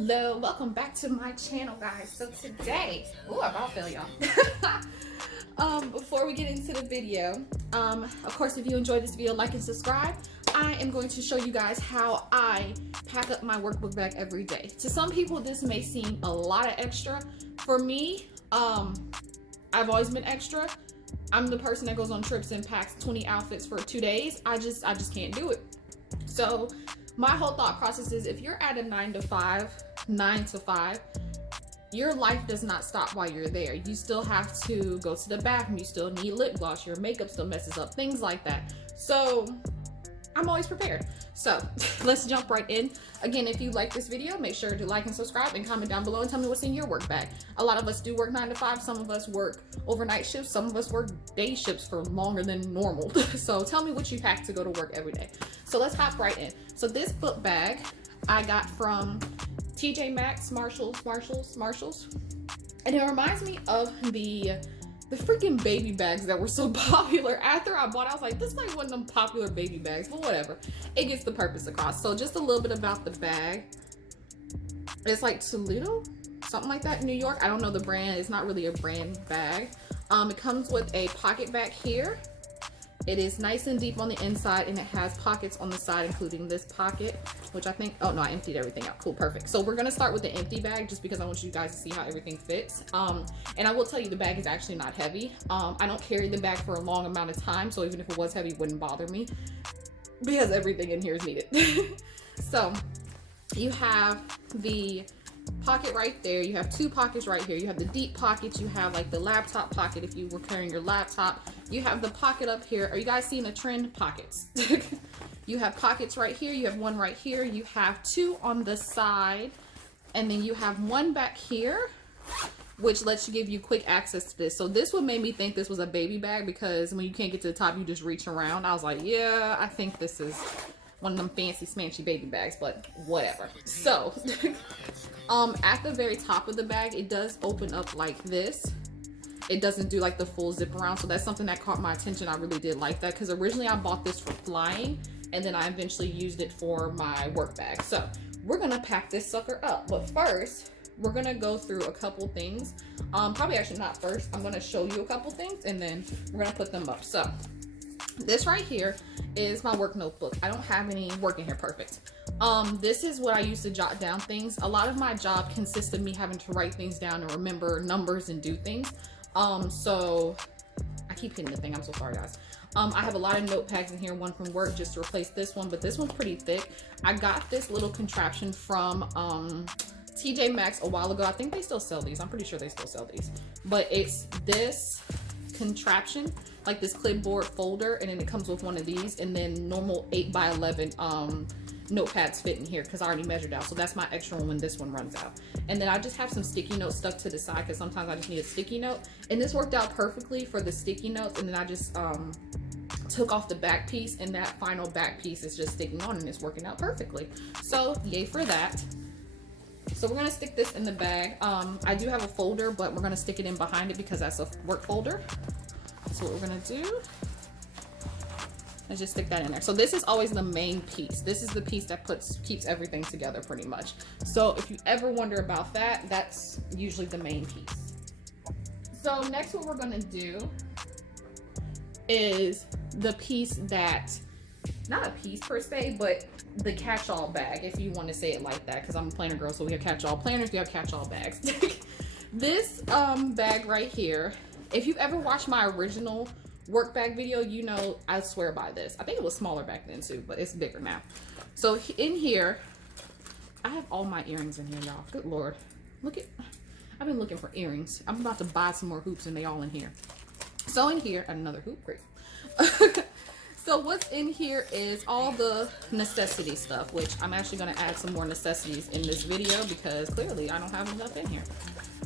Hello, welcome back to my channel, guys. So today, I about fell, y'all. Before we get into the video, of course, if you enjoyed this video, like and subscribe. I am going to show you guys how I pack up my workbook bag every day. To some people, this may seem a lot of extra. For me, I've always been extra. I'm the person that goes on trips and packs 20 outfits for 2 days. I just can't do it. So my whole thought process is, if you're at a 9 to 5, your life does not stop while you're there. You still have to go to the bathroom. You still need lip gloss. Your makeup still messes up, things like that. So I'm always prepared. So let's jump right in. Again, if you like this video, make sure to like and subscribe and comment down below and tell me what's in your work bag. A lot of us do work 9 to 5. Some of us work overnight shifts. Some of us work day shifts for longer than normal. So tell me what you pack to go to work every day. So let's hop right in. So this book bag I got from TJ Maxx, Marshalls. And it reminds me of the freaking baby bags that were so popular. After I bought it, I was like, this is like one of them popular baby bags, but whatever. It gets the purpose across. So just a little bit about the bag. It's like Toledo, something like that in New York. I don't know the brand. It's not really a brand bag. It comes with a pocket back here. It is nice and deep on the inside, and it has pockets on the side, including this pocket, which I think, oh no, I emptied everything out. Cool, perfect. So we're gonna start with the empty bag just because I want you guys to see how everything fits. And I will tell you, the bag is actually not heavy. I don't carry the bag for a long amount of time, so even if it was heavy, it wouldn't bother me because everything in here is needed. So you have the pocket right there. You have two pockets right here. You have the deep pockets. You have like the laptop pocket if you were carrying your laptop. You have the pocket up here. Are you guys seeing a trend? Pockets. You have pockets right here. You have one right here. You have two on the side, and then you have one back here, which lets you give you quick access to this. So this one made me think this was a baby bag, because when you can't get to the top, you just reach around. I was like, yeah, I think this is one of them fancy smanchy baby bags, but whatever. So at the very top of the bag, it does open up like this. It doesn't do like the full zip around, so that's something that caught my attention. I really did like that, because originally I bought this for flying, and then I eventually used it for my work bag. So we're gonna pack this sucker up, but first we're gonna go through a couple things. Probably actually not first. I'm gonna show you a couple things, and then we're gonna put them up. So this right here is my work notebook. I don't have any work in here. Perfect. This is what I use to jot down things. A lot of my job consists of me having to write things down and remember numbers and do things. So I keep hitting the thing. I'm so sorry, guys. I have a lot of notepads in here, one from work just to replace this one, but this one's pretty thick. I got this little contraption from TJ Maxx a while ago. I think they still sell these. I'm pretty sure they still sell these. But it's this contraption, like this clipboard folder, and then it comes with one of these, and then normal 8x11 notepads fit in here because I already measured out. So that's my extra one when this one runs out. And then I just have some sticky notes stuck to the side because sometimes I just need a sticky note, and this worked out perfectly for the sticky notes. And then I just took off the back piece, and that final back piece is just sticking on, and it's working out perfectly. So yay for that. So we're gonna stick this in the bag. I do have a folder, but we're gonna stick it in behind it because that's a work folder. So what we're gonna do, let's just stick that in there. So this is always the main piece. This is the piece that keeps everything together pretty much. So if you ever wonder about that, that's usually the main piece. So next, what we're gonna do is the piece that, not a piece per se, but the catch-all bag, if you want to say it like that, because I'm a planner girl, so we have catch-all planners, we have catch-all bags. This bag right here, if you've ever watched my original work bag video, you know I swear by this. I think it was smaller back then too, but it's bigger now. So in here, I have all my earrings in here, y'all. Good Lord. Look at, I've been looking for earrings. I'm about to buy some more hoops, and they all in here. So in here, another hoop, great. So what's in here is all the necessity stuff, which I'm actually going to add some more necessities in this video because clearly I don't have enough in here.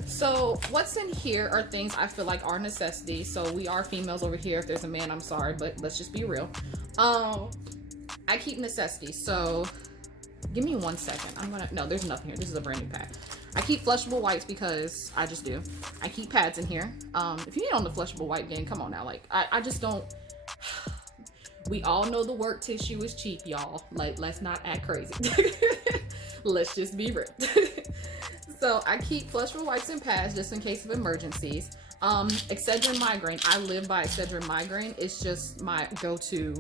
So what's in here are things I feel like are necessities. So we are females over here. If there's a man, I'm sorry, but let's just be real. I keep necessities. So give me 1 second. No, there's nothing here. This is a brand new pack. I keep flushable wipes because I just do. I keep pads in here. If you need on the flushable wipe game, come on now. Like I just don't. We all know the work tissue is cheap, y'all. Like, let's not act crazy. Let's just be real. So I keep flushable wipes and pads just in case of emergencies. Excedrin migraine. I live by Excedrin migraine. It's just my go-to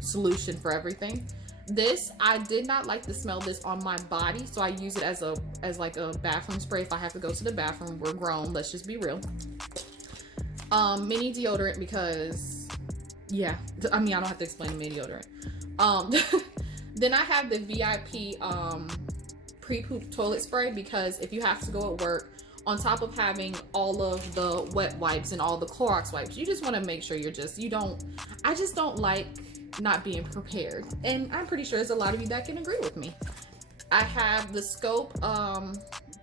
solution for everything. This, I did not like the smell of this on my body, so I use it as like a bathroom spray if I have to go to the bathroom. We're grown, let's just be real. Mini deodorant because, yeah, I mean, I don't have to explain the mini deodorant. Then I have the VIP pre-poop toilet spray because if you have to go at work, on top of having all of the wet wipes and all the Clorox wipes, you just want to make sure I just don't like not being prepared, and I'm pretty sure there's a lot of you that can agree with me. I have the Scope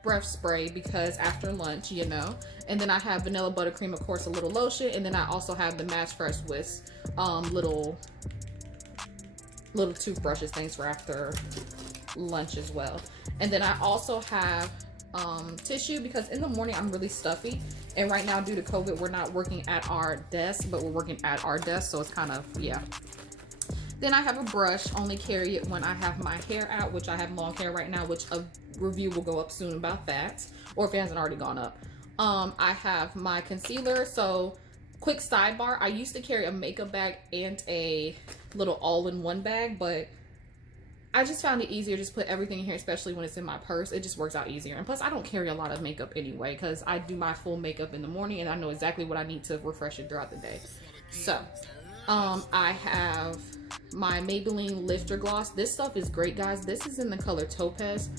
breath spray because after lunch, you know, and then I have vanilla buttercream, of course, a little lotion, and then I also have the Match Fresh Whisk little toothbrushes, things for after lunch as well. And then I also have tissue because in the morning I'm really stuffy, and right now due to COVID we're not working at our desk, but we're working at our desk, so it's kind of, yeah. Then I have a brush, only carry it when I have my hair out, which I have long hair right now, which a review will go up soon about that, or if it hasn't already gone up. I have my concealer. So quick sidebar, I used to carry a makeup bag and a little all-in-one bag, but I just found it easier to just put everything in here, especially when it's in my purse. It just works out easier. And plus I don't carry a lot of makeup anyway because I do my full makeup in the morning and I know exactly what I need to refresh it throughout the day. So I have my Maybelline Lifter Gloss. This stuff is great, guys. This is in the color Topaz.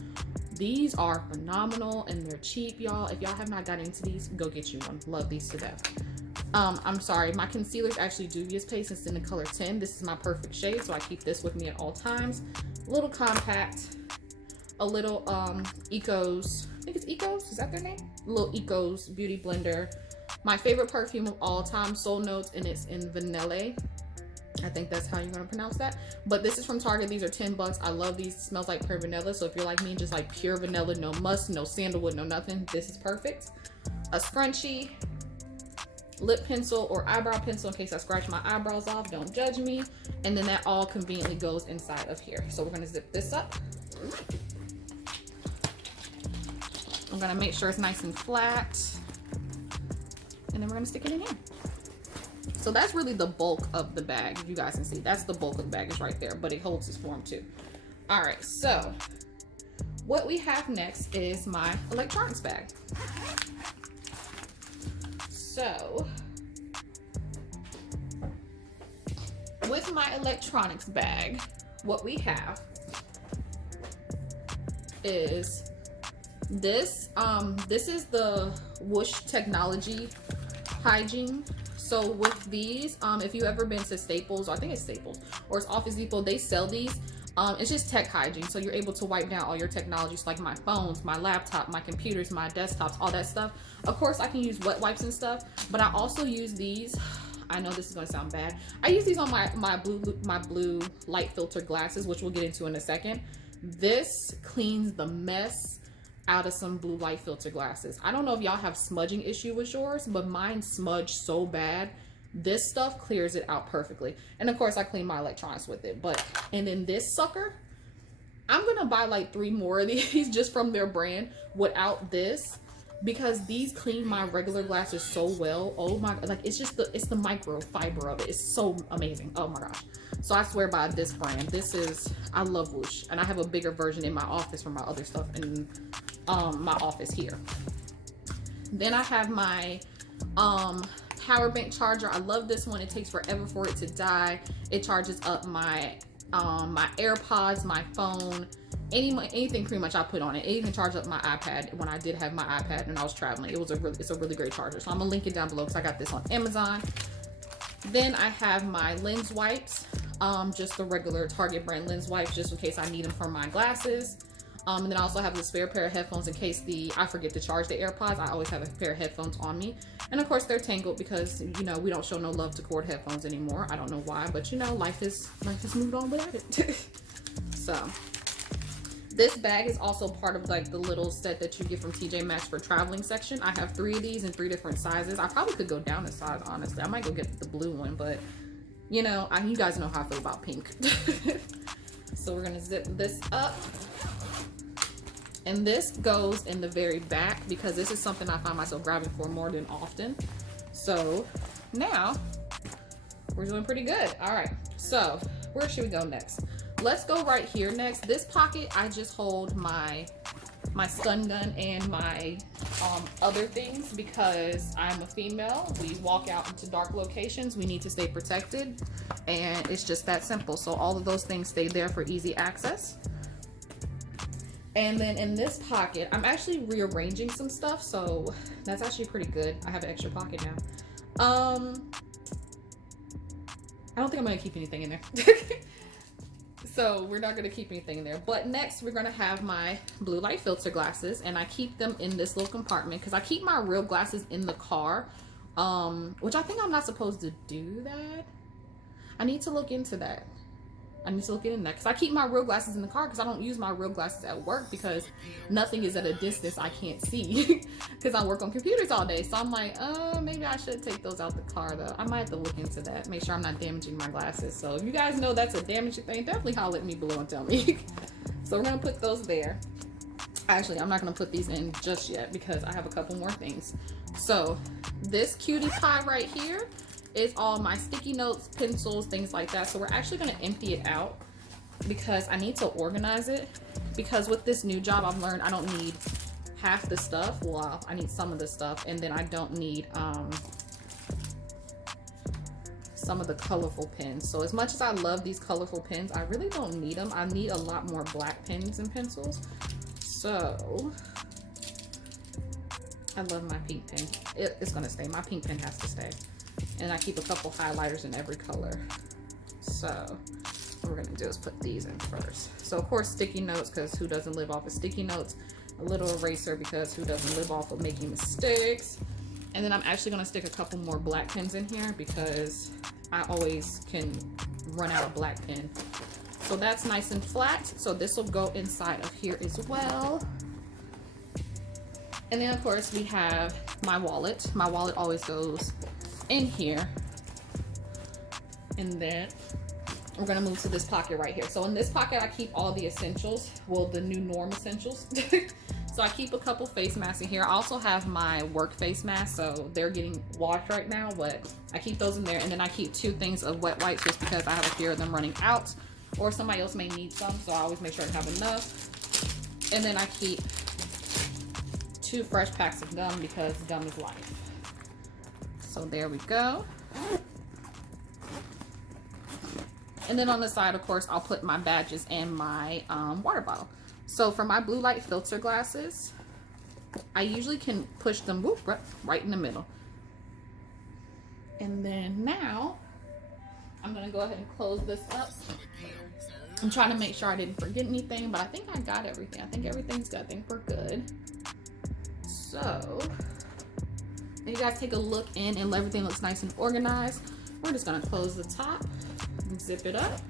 These are phenomenal and they're cheap, y'all. If y'all have not gotten into these, go get you one. Love these to death. I'm sorry, my concealer is actually Juvia's Paste. It's in the color 10. This is my perfect shade, so I keep this with me at all times. A little compact, a little Ecos, I think it's Ecos, is that their name? A little Ecos Beauty Blender. My favorite perfume of all time, Soul Notes, and it's in Vanilla. I think that's how you're gonna pronounce that. But this is from Target. These are 10 bucks. I love these. It smells like pure vanilla. So if you're like me, just like pure vanilla, no musk, no sandalwood, no nothing, this is perfect. A scrunchie, lip pencil or eyebrow pencil in case I scratch my eyebrows off. Don't judge me. And then that all conveniently goes inside of here. So we're gonna zip this up. I'm gonna make sure it's nice and flat. And then we're gonna stick it in here. So that's really the bulk of the bag. You guys can see that's the bulk of the bag is right there, but it holds its form too. All right, so what we have next is my electronics bag. So with my electronics bag, what we have is this. This is the Whoosh Technology Hygiene. So with these, if you've ever been to Staples, or I think it's Staples, or it's Office Depot, they sell these. It's just tech hygiene. So you're able to wipe down all your technologies, like my phones, my laptop, my computers, my desktops, all that stuff. Of course, I can use wet wipes and stuff, but I also use these. I know this is gonna sound bad. I use these on my blue light filter glasses, which we'll get into in a second. This cleans the mess out of some blue light filter glasses. I don't know if y'all have smudging issue with yours, but mine smudged so bad. This stuff clears it out perfectly. And of course I clean my electronics with it. And then this sucker, I'm gonna buy like 3 more of these just from their brand without this, because these clean my regular glasses so well. Oh my, like it's the microfiber of it. It's so amazing. Oh my gosh. So I swear by this brand. I love Whoosh, and I have a bigger version in my office for my other stuff in my office here. Then I have my power bank charger. I love this one. It takes forever for it to die. It charges up my my AirPods, my phone, anything pretty much I put on it. It even charged up my iPad when I did have my iPad and I was traveling. It's a really great charger. So I'm gonna link it down below because I got this on Amazon. Then I have my lens wipes, just the regular Target brand lens wipes, just in case I need them for my glasses. And then I also have the spare pair of headphones in case I forget to charge the AirPods. I always have a pair of headphones on me. And of course they're tangled because, you know, we don't show no love to cord headphones anymore. I don't know why, but you know, life has moved on without it. So this bag is also part of like the little set that you get from TJ Maxx for traveling section. I have 3 of these in 3 different sizes. I probably could go down in size, honestly. I might go get the blue one, but you know, you guys know how I feel about pink. So we're gonna zip this up. And this goes in the very back because this is something I find myself grabbing for more than often. So now we're doing pretty good. All right, so where should we go next? Let's go right here next. This pocket, I just hold my stun gun and my other things because I'm a female. We walk out into dark locations. We need to stay protected, and it's just that simple. So all of those things stay there for easy access. And then in this pocket, I'm actually rearranging some stuff, so that's actually pretty good. I have an extra pocket now. I don't think I'm gonna keep anything in there. So we're not gonna keep anything in there. But next we're gonna have my blue light filter glasses, and I keep them in this little compartment because I keep my real glasses in the car, which I think I'm not supposed to do that. I need to look into that. I need to look into that because I keep my real glasses in the car because I don't use my real glasses at work because nothing is at a distance I can't see because I work on computers all day. So I'm like, maybe I should take those out the car though. I might have to look into that, make sure I'm not damaging my glasses. So if you guys know that's a damaging thing, definitely holler at me below and tell me. So we're gonna put those there. Actually, I'm not gonna put these in just yet because I have a couple more things. So this cutie pie right here is all my sticky notes, pencils, things like that. So we're actually going to empty it out because I need to organize it, because with this new job I've learned I don't need half the stuff. Well, I need some of the stuff, and then I don't need some of the colorful pens. So as much as I love these colorful pens, I really don't need them. I need a lot more black pens and pencils. So I love my pink pen. It's going to stay. My pink pen has to stay. And I keep a couple highlighters in every color. So what we're gonna do is put these in first. So of course sticky notes, because who doesn't live off of sticky notes? A little eraser, because who doesn't live off of making mistakes? And then I'm actually gonna stick a couple more black pens in here because I always can run out of black pen. So that's nice and flat. So this will go inside of here as well. And then of course we have my wallet. My wallet always goes in here. And then we're gonna move to this pocket right here. So in this pocket I keep all the essentials, well, the new norm essentials. So I keep a couple face masks in here. I also have my work face masks, so they're getting washed right now, but I keep those in there. And then I keep 2 things of wet wipes just because I have a fear of them running out, or somebody else may need some, so I always make sure I have enough. And then I keep 2 fresh packs of gum because gum is life. So there we go. And then on the side, of course, I'll put my badges and my water bottle. So for my blue light filter glasses, I usually can push them right in the middle. And then now, I'm gonna go ahead and close this up. I'm trying to make sure I didn't forget anything, but I think I got everything. I think everything's good. I think we're good. So, you guys take a look in and everything looks nice and organized. We're just gonna close the top and zip it up.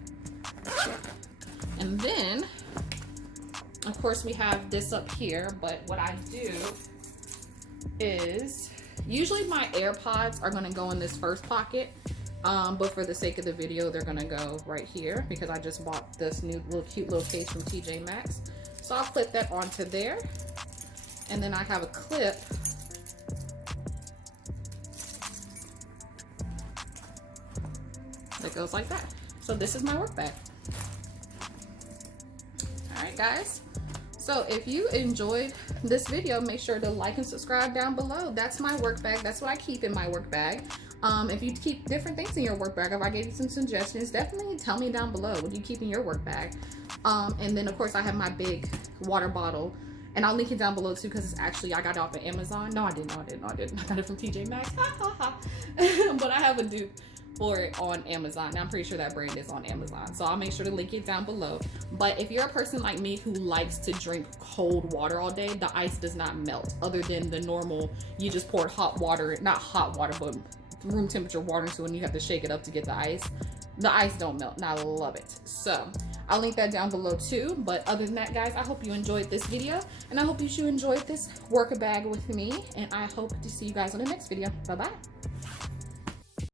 And then, of course, we have this up here, but what I do is, usually my AirPods are gonna go in this first pocket, but for the sake of the video, they're gonna go right here because I just bought this new cute little case from TJ Maxx. So I'll clip that onto there. And then I have a clip that goes like that. So this is my work bag. All right, guys. So if you enjoyed this video, make sure to like and subscribe down below. That's my work bag. That's what I keep in my work bag. If you keep different things in your work bag, if I gave you some suggestions, definitely tell me down below what you keep in your work bag. And then of course I have my big water bottle, and I'll link it down below too because it's actually, I got it off of Amazon. No, I didn't. I got it from TJ Maxx. But I have a dupe for it on Amazon. Now I'm pretty sure that brand is on Amazon. So I'll make sure to link it down below. But if you're a person like me who likes to drink cold water all day, the ice does not melt other than the normal, you just pour hot water, not hot water, but room temperature water into it and you have to shake it up to get the ice. The ice don't melt and I love it. So I'll link that down below too. But other than that, guys, I hope you enjoyed this video and I hope you enjoyed this work bag with me, and I hope to see you guys on the next video. Bye bye.